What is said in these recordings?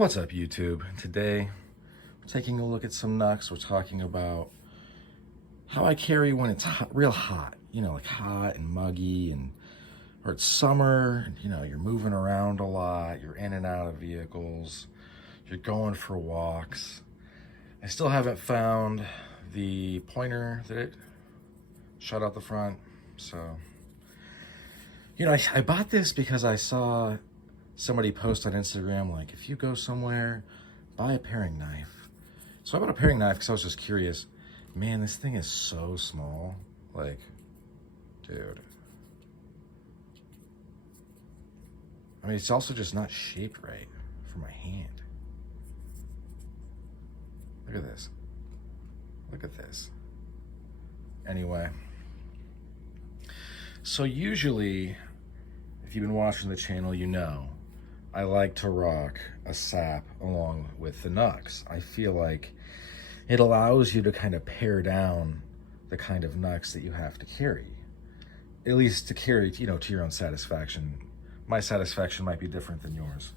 What's up, YouTube? Today, we're taking a look at some knucks. We're talking about how I carry when it's real hot, like hot and muggy, or it's summer, you're moving around a lot, you're in and out of vehicles, you're going for walks. I still haven't found the pointer that it shut out the front, so, I bought this because I saw somebody post on Instagram, like, if you go somewhere, buy a paring knife. So I bought a paring knife because I was just curious. Man, this thing is so small. Like, dude. I mean, it's also just not shaped right for my hand. Look at this. Look at this. Anyway. So usually, if you've been watching the channel, I like to rock a sap along with the knucks. I feel like it allows you to kind of pare down the kind of knucks that you have to carry. At least to carry, to your own satisfaction. My satisfaction might be different than yours.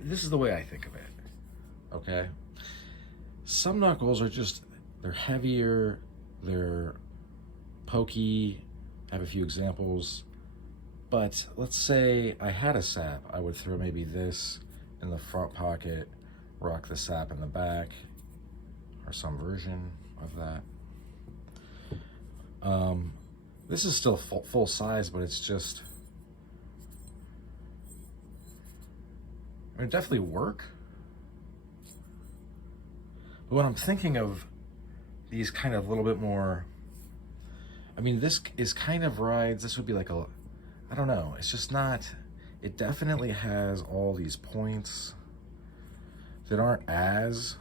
This is the way I think of it, okay? Some knuckles are they're heavier, they're pokey. I have a few examples, but let's say I had a sap. I would throw maybe this in the front pocket, rock the sap in the back, or some version of that. This is still full size, but it's just, it definitely work. But when I'm thinking of these kind of a little bit more, this is kind of rides, this would be like I don't know, it's just not, it definitely has all these points that aren't as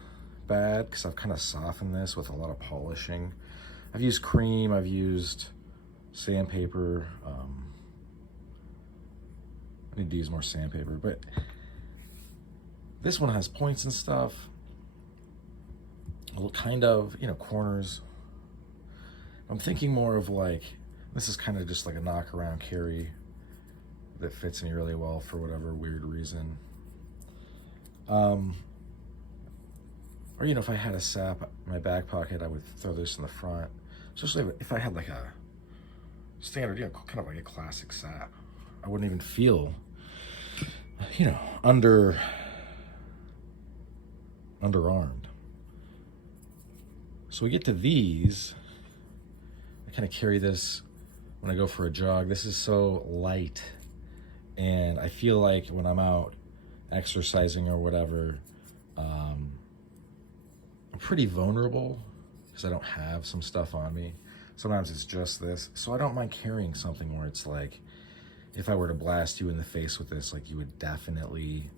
bad because I've kind of softened this with a lot of polishing. I've used cream, I've used sandpaper. I need to use more sandpaper, but this one has points and stuff, kind of, corners. I'm thinking more of like, this is kind of just like a knock around carry that fits me really well for whatever weird reason. Or, if I had a sap in my back pocket, I would throw this in the front. Especially if I had like a standard, kind of like a classic sap. I wouldn't even feel, underarmed. So we get to these. Kind of carry this when I go for a jog. This is so light, and I feel like when I'm out exercising or whatever, I'm pretty vulnerable because I don't have some stuff on me. Sometimes it's just this, so I don't mind carrying something where it's like, if I were to blast you in the face with this, like, you would definitely,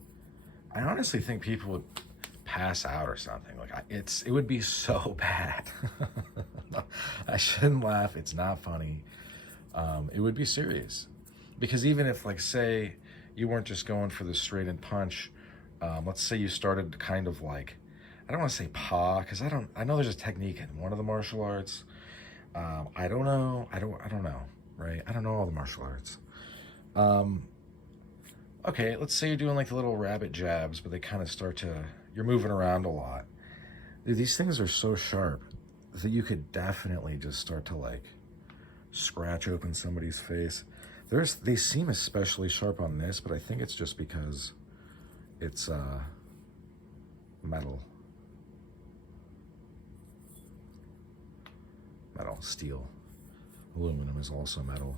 I honestly think people would pass out or something. Like, it would be so bad. I shouldn't laugh, it's not funny. It would be serious, because even if, like, say you weren't just going for the straight and punch, let's say you started to kind of like, I don't want to say paw, because I know there's a technique in one of the martial arts. I don't know, right? I don't know all the martial arts. Okay, let's say you're doing like the little rabbit jabs, but they kind of start to, you're moving around a lot. Dude, these things are so sharp that you could definitely just start to like scratch open somebody's face. They seem especially sharp on this, but I think it's just because it's metal, steel. Aluminum is also metal.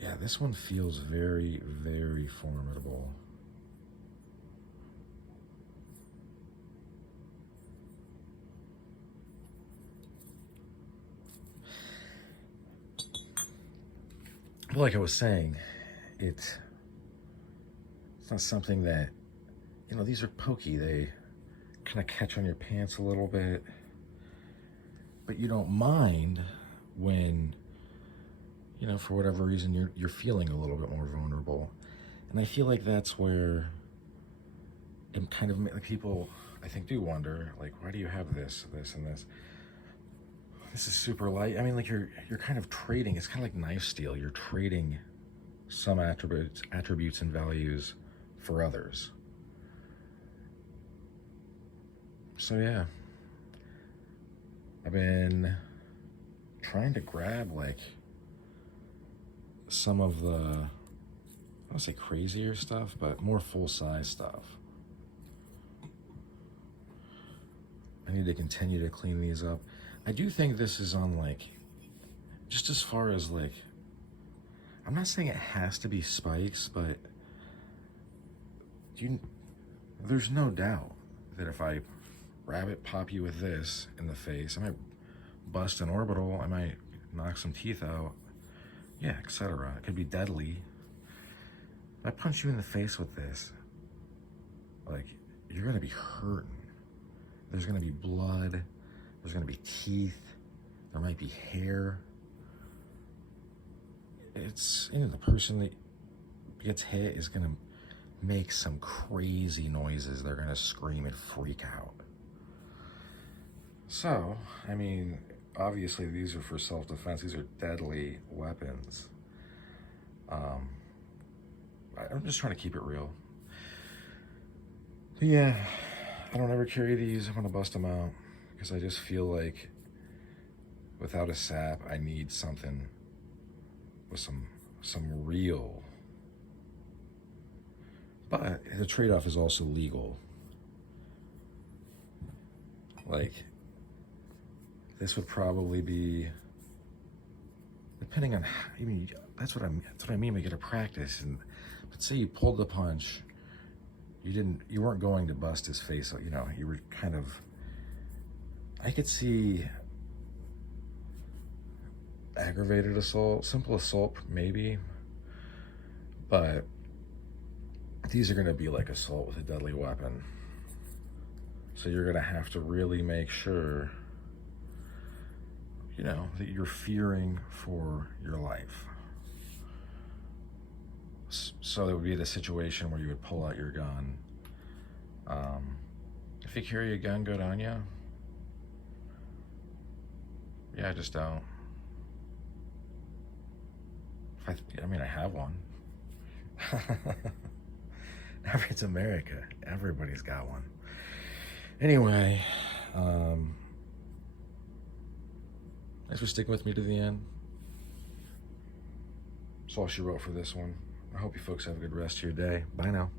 Yeah, this one feels very, very formidable. But like I was saying, it's not something that, these are pokey. They kind of catch on your pants a little bit, but you don't mind when, for whatever reason, you're feeling a little bit more vulnerable. And I feel like that's where it kind of, like, people, I think do wonder, like, why do you have this, this, and this? This is super light. I mean, like you're kind of trading. It's kind of like knife steel. You're trading some attributes and values for others. So yeah, I've been trying to grab like some of the, I don't want to say crazier stuff, but more full-size stuff. I need to continue to clean these up. I do think this is on like, just as far as like, I'm not saying it has to be spikes, but there's no doubt that if I rabbit pop you with this in the face, I might bust an orbital, I might knock some teeth out, yeah, etc. It could be deadly. If I punch you in the face with this, like, you're gonna be hurting. There's gonna be blood, there's gonna be teeth, there might be hair. It's, you know, the person that gets hit is gonna make some crazy noises. They're gonna scream and freak out. So, I mean, obviously these are for self-defense. These are deadly weapons. I'm just trying to keep it real. But yeah, I don't ever carry these. I'm gonna bust them out because I just feel like without a sap, I need something with some real. But the trade-off is also legal. Like, this would probably be, depending on how, I mean, that's what I mean. We get to practice, and but say you pulled the punch, you weren't going to bust his face. You know, you were kind of. I could see aggravated assault, simple assault maybe, but these are going to be like assault with a deadly weapon. So you're going to have to really make sure, you know, that you're fearing for your life. So it would be the situation where you would pull out your gun. If you carry a gun, good on you. Yeah, just don't. I mean, I have one. It's America. Everybody's got one. Anyway, thanks for sticking with me to the end. That's all she wrote for this one. I hope you folks have a good rest of your day. Bye now.